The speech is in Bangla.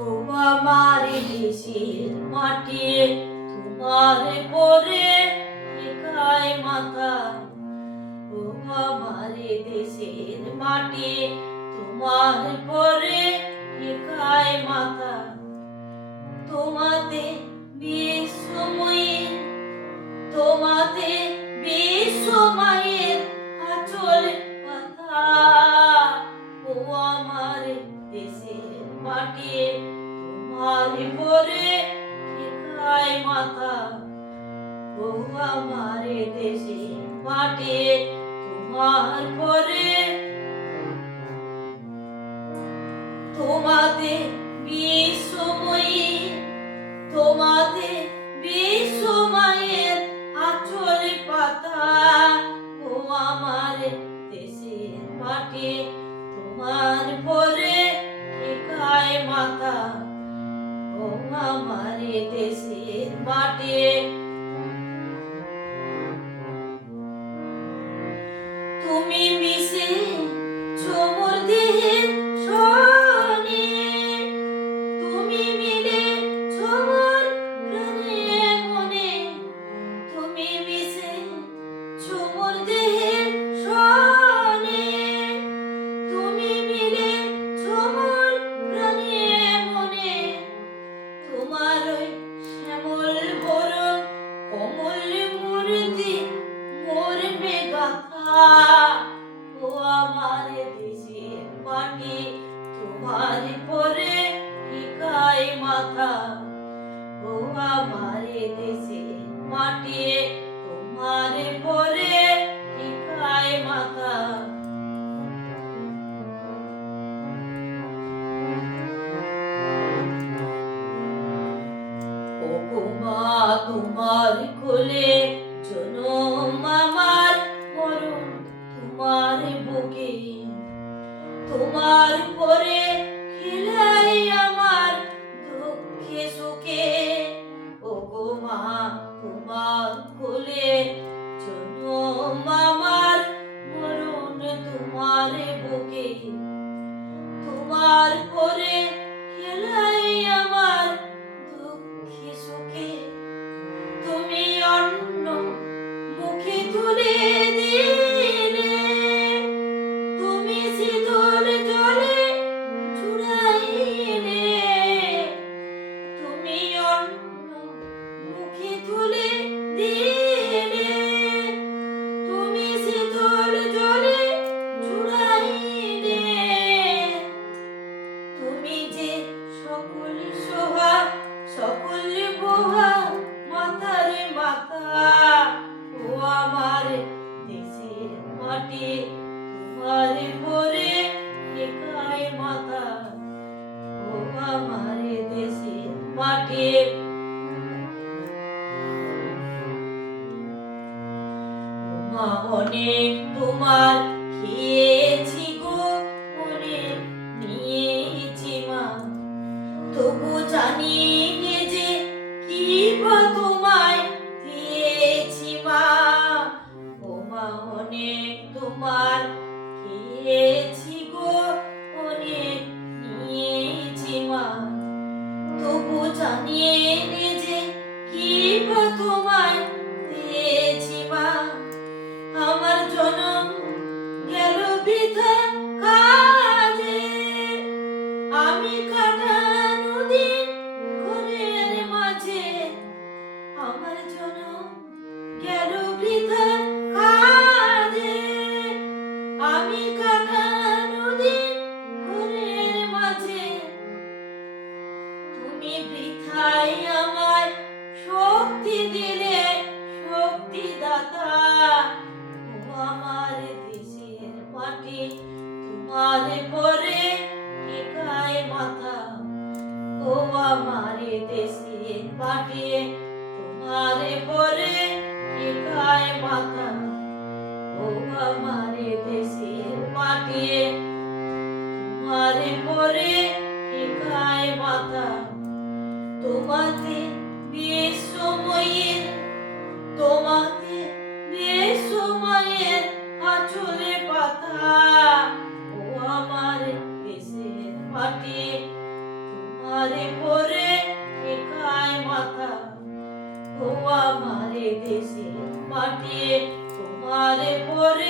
ও আমার দেশের মাটি তোমার পরে একাই মাথা। ও আমার দেশের মাটি তোমার পরে একাই মাথা। তোমাতে বিশ্বময়ের তোমাতে বিশ্বময়ের আঁচল পাতা। ও আমার দেশের মাটি তোমার পরে একাই মাথা। ও আমার দেশের মাটি তোমার পরে তোমাতে বিশ্বময়ের তোমাতে বিশ্বময়ের আঁচল পাতা। ও আমার দেশের মাটি তোমার পরে একাই মাথা। ও আমার দেশের মাটি তুমি মিশে মোর দেহের সনে। তুমি মিলে মোর প্রাণে মনে। তুমি মিশে মোর দেহের সনে। তুমি মিলে মোর প্রাণে মনে। তোমার ওই শ্যামল বরণ কমল মূর্তি মোর বেগাথা। ও আমার দেশের মাটি তোমার পরে একাই মাথা। ও আমার দেশের মাটি তোমার পরে একাই মাথা। ও মা তোমার কোলে জনম আমার মরণ তোমার বুকে। তোমার পরে খেলাই আমার দুঃখে সুখে। ও গো মা তোমার কোলে জনম আমার মরণ তোমার বুকে। তোমার পরে খেলাই আমার দুঃখে সুখে। তুমি অন্ন মুখে তুলে দিলে। তুমি শীতল জলে চুড়াইলে। তুমি অন্ন মুখে তুলে দিলে। তুমি শীতল জলে চুড়াইলে। তুমি যে সকল সোহা সকল বোহা মাথার মাথা। ও আমার দেশের মাটি তোমার পরে একাই মাথা। ও আমার দেশের মাটি মা অনেক তোমার খেয়েছি গো অনেক নিয়েছি মা। তবু জানি নে যে কি বা তোমায় দিয়েছি মা। ও মা অনেক তোমার খেয়েছি গো অনেক নিয়েছি মা। তবু জানি নে যে কি বা তোমায় দিয়েছি মা। আমার জনম গেল বৃথা কাজে। আমি কাটানো দিন ঘরের মাঝে। আমার জনম গেল বৃথা কাজে। আমি কাটানো দিন ঘরের মাঝে। তুমি বৃথাই আমায় শক্তি দিলে শক্তি দাতা। ও আমার দেশের মাটি তোমার পরে একাই মাথা। ও আমার দেশের মাটি তোমার পরে একাই মাথা। ও আমার দেশের মাটি তোমার পরে একাই মাথা। তোমাতে বিশ্বময়ের তোমাতে বিশ্বময়ের আঁচলে পাতা। ও আমার দেশের মাটি তোমার তোমারে পরে শেখায় মাথা ও আমার দেশের মাটি তোমারে পরে